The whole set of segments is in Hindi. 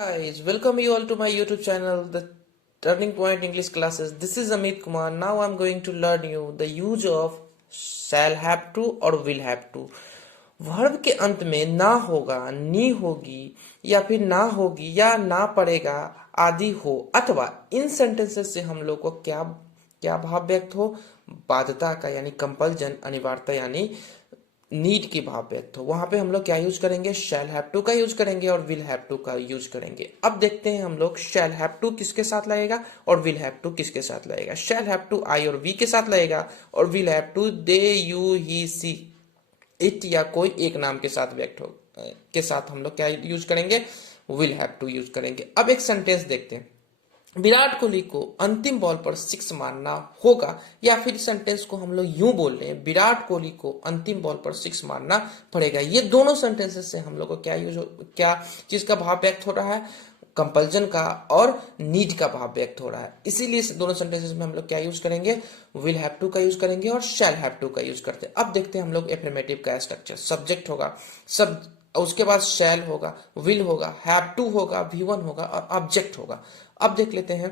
Guys, welcome you all to my YouTube channel, the Turning Point English Classes. This is Amit Kumar. Now I'm going to learn you the use of shall have to और will have to. वर्ब के अंत में ना होगा, नी होगी या फिर ना होगी या ना पड़ेगा आदि हो अथवा इन सेंटेंसेस से हम लोग को क्या क्या भाव व्यक्त हो, बाध्यता का यानी कंपल्जन, अनिवार्यता यानी नीड की भाव व्यक्त हो, वहां पे हम लोग क्या यूज करेंगे, शैल हैव टू का यूज करेंगे और विल हैव टू का यूज करेंगे। अब देखते हैं हम लोग शैल हैव टू किसके साथ लगेगा और विल हैव टू किसके साथ लगेगा। शैल हैव टू आई और वी के साथ लगेगा और will have to they, you, he, see, it या कोई एक नाम के साथ व्यक्त हो के साथ हम लोग क्या यूज करेंगे, विल हैव टू यूज करेंगे। अब एक सेंटेंस देखते हैं, विराट कोहली को अंतिम बॉल पर 6 मारना होगा, या फिर सेंटेंस को हम लोग यूं बोल रहे हैं, विराट कोहली को अंतिम बॉल पर 6 मारना पड़ेगा। ये दोनों सेंटेंसेस से हम लोग को क्या चीज का भाव व्यक्त हो रहा है, कंपल्जन का और नीड का भाव व्यक्त हो रहा है। इसीलिए दोनों सेंटेंसेस में हम लोग क्या यूज करेंगे, विल हैव टू का यूज करेंगे और शैल हैव टू का यूज करते हैं। अब देखते हैं हम लोग एफर्मेटिव का स्ट्रक्चर। सब्जेक्ट होगा, सब उसके बाद शैल होगा, विल होगा, हैव टू होगा, V1 होगा और ऑब्जेक्ट होगा। अब देख लेते हैं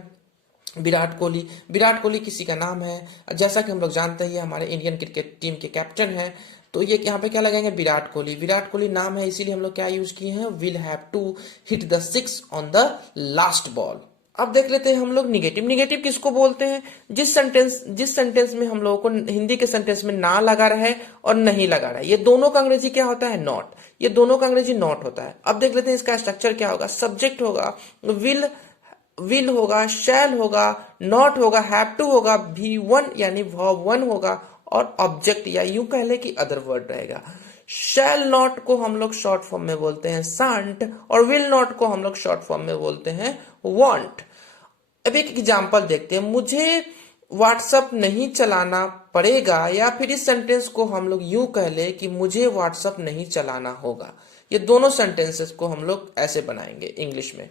विराट कोहली। विराट कोहली किसी का नाम है, जैसा कि हम लोग जानते हैं हमारे इंडियन क्रिकेट टीम के कैप्टन हैं, तो ये यहाँ पे क्या लगाएंगे, विराट कोहली। विराट कोहली नाम है इसीलिए हम लोग क्या यूज किए हैं, will have to hit the 6 on the last ball. अब देख लेते हैं हम लोग निगेटिव। निगेटिव किसको बोलते हैं, जिस सेंटेंस में हम लोगों को हिंदी के सेंटेंस में ना लगा रहा है और नहीं लगा रहा है, ये दोनों का अंग्रेजी क्या होता है, नॉट। ये दोनों का अंग्रेजी नॉट होता है। अब देख लेते हैं इसका स्ट्रक्चर क्या होगा। सब्जेक्ट होगा, विल होगा, शैल होगा, नॉट होगा, हैव टू होगा, V1 यानी वर्ब 1 होगा और ऑब्जेक्ट या यूं कह ले कि अदर वर्ड रहेगा। शैल नॉट को हम लोग शॉर्ट फॉर्म में बोलते हैं शांट और विल नॉट को हम लोग शॉर्ट फॉर्म में बोलते हैं वांट। अब एक एग्जांपल देखते हैं, मुझे व्हाट्सएप नहीं चलाना पड़ेगा, या फिर इस सेंटेंस को हम लोग यूं कह ले कि मुझे व्हाट्सएप नहीं चलाना होगा। ये दोनों सेंटेंसेस को हम लोग ऐसे बनाएंगे इंग्लिश में,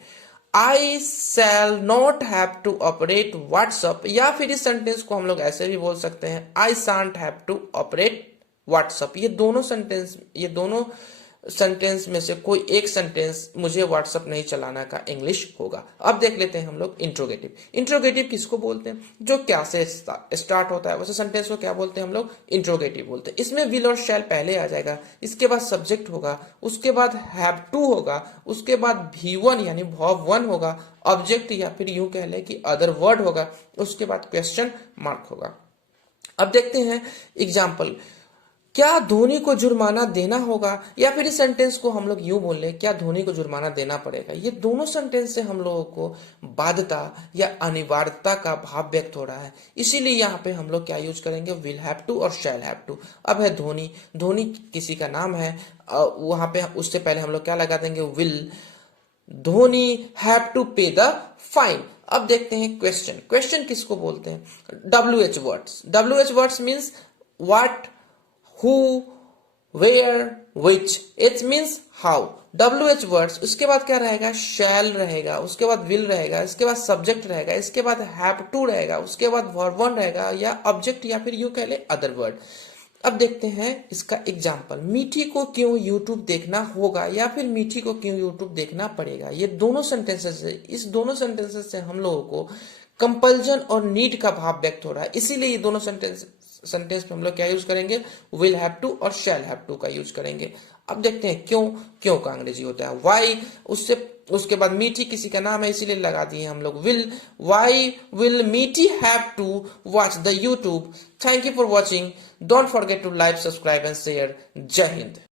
I shall not have to operate WhatsApp, या फिर इस सेंटेंस को हम लोग ऐसे भी बोल सकते हैं, I shan't have to operate WhatsApp। ये दोनों सेंटेंस में से कोई एक सेंटेंस मुझे व्हाट्सएप नहीं चलाना का इंग्लिश होगा। अब देख लेते हैं हम लोग इंट्रोगेटिव। इंट्रोगेटिव किसको बोलते हैं, जो क्या से स्टार्ट होता है, वैसे सेंटेंस को क्या बोलते हैं हम लोग, इंट्रोगेटिव बोलते हैं। इसमें विल और शैल पहले आ जाएगा, इसके बाद सब्जेक्ट होगा, उसके बाद हैव टू होगा, उसके बाद V1 यानी वर्ब 1 होगा, ऑब्जेक्ट या फिर यूं कह ले कि अदर वर्ड होगा, उसके बाद क्वेश्चन मार्क होगा। अब देखते हैं एग्जाम्पल, क्या धोनी को जुर्माना देना होगा, या फिर इस सेंटेंस को हम लोग यूं बोल रहे, क्या धोनी को जुर्माना देना पड़ेगा। ये दोनों सेंटेंस से हम लोगों को बाध्यता या अनिवार्यता का भाव व्यक्त हो रहा है, इसीलिए यहाँ पे हम लोग क्या यूज करेंगे, विल हैव टू और शैल हैव टू। अब है धोनी, धोनी किसी का नाम है, वहां पे उससे पहले हम लोग क्या लगा देंगे, विल, धोनी हैव टू पे द फाइन। अब देखते हैं क्वेश्चन। क्वेश्चन किसको बोलते हैं, WH words. WH words means what, who, where, which, it means how। WH words, उसके बाद क्या रहेगा, shall रहेगा, उसके बाद will रहेगा, इसके बाद subject रहेगा, इसके बाद have to रहेगा, उसके बाद verb 1 रहेगा या object या फिर यूं कह ले other word। अब देखते हैं इसका एग्जाम्पल, मीठी को क्यों यूट्यूब देखना होगा, या फिर मीठी को क्यों यूट्यूब देखना पड़ेगा। ये दोनों सेंटेंसेस से, इस दोनों सेंटेंसेस से हम लोगों को कंपल्जन और नीड का भाव व्यक्त हो रहा है, इसीलिए ये दोनों सेंटेंस पे हम लोग क्या यूज करेंगे, विल हैव टू और शैल हैव टू का यूज करेंगे। अब देखते हैं क्यों, क्यों का अंग्रेजी होता है वाई, उसके बाद मीठी किसी का नाम है इसीलिए लगा दिए हम लोग विल। वाई विल मीठी have to watch the YouTube. Thank you for watching, don't forget to like, subscribe and share. जय हिंद।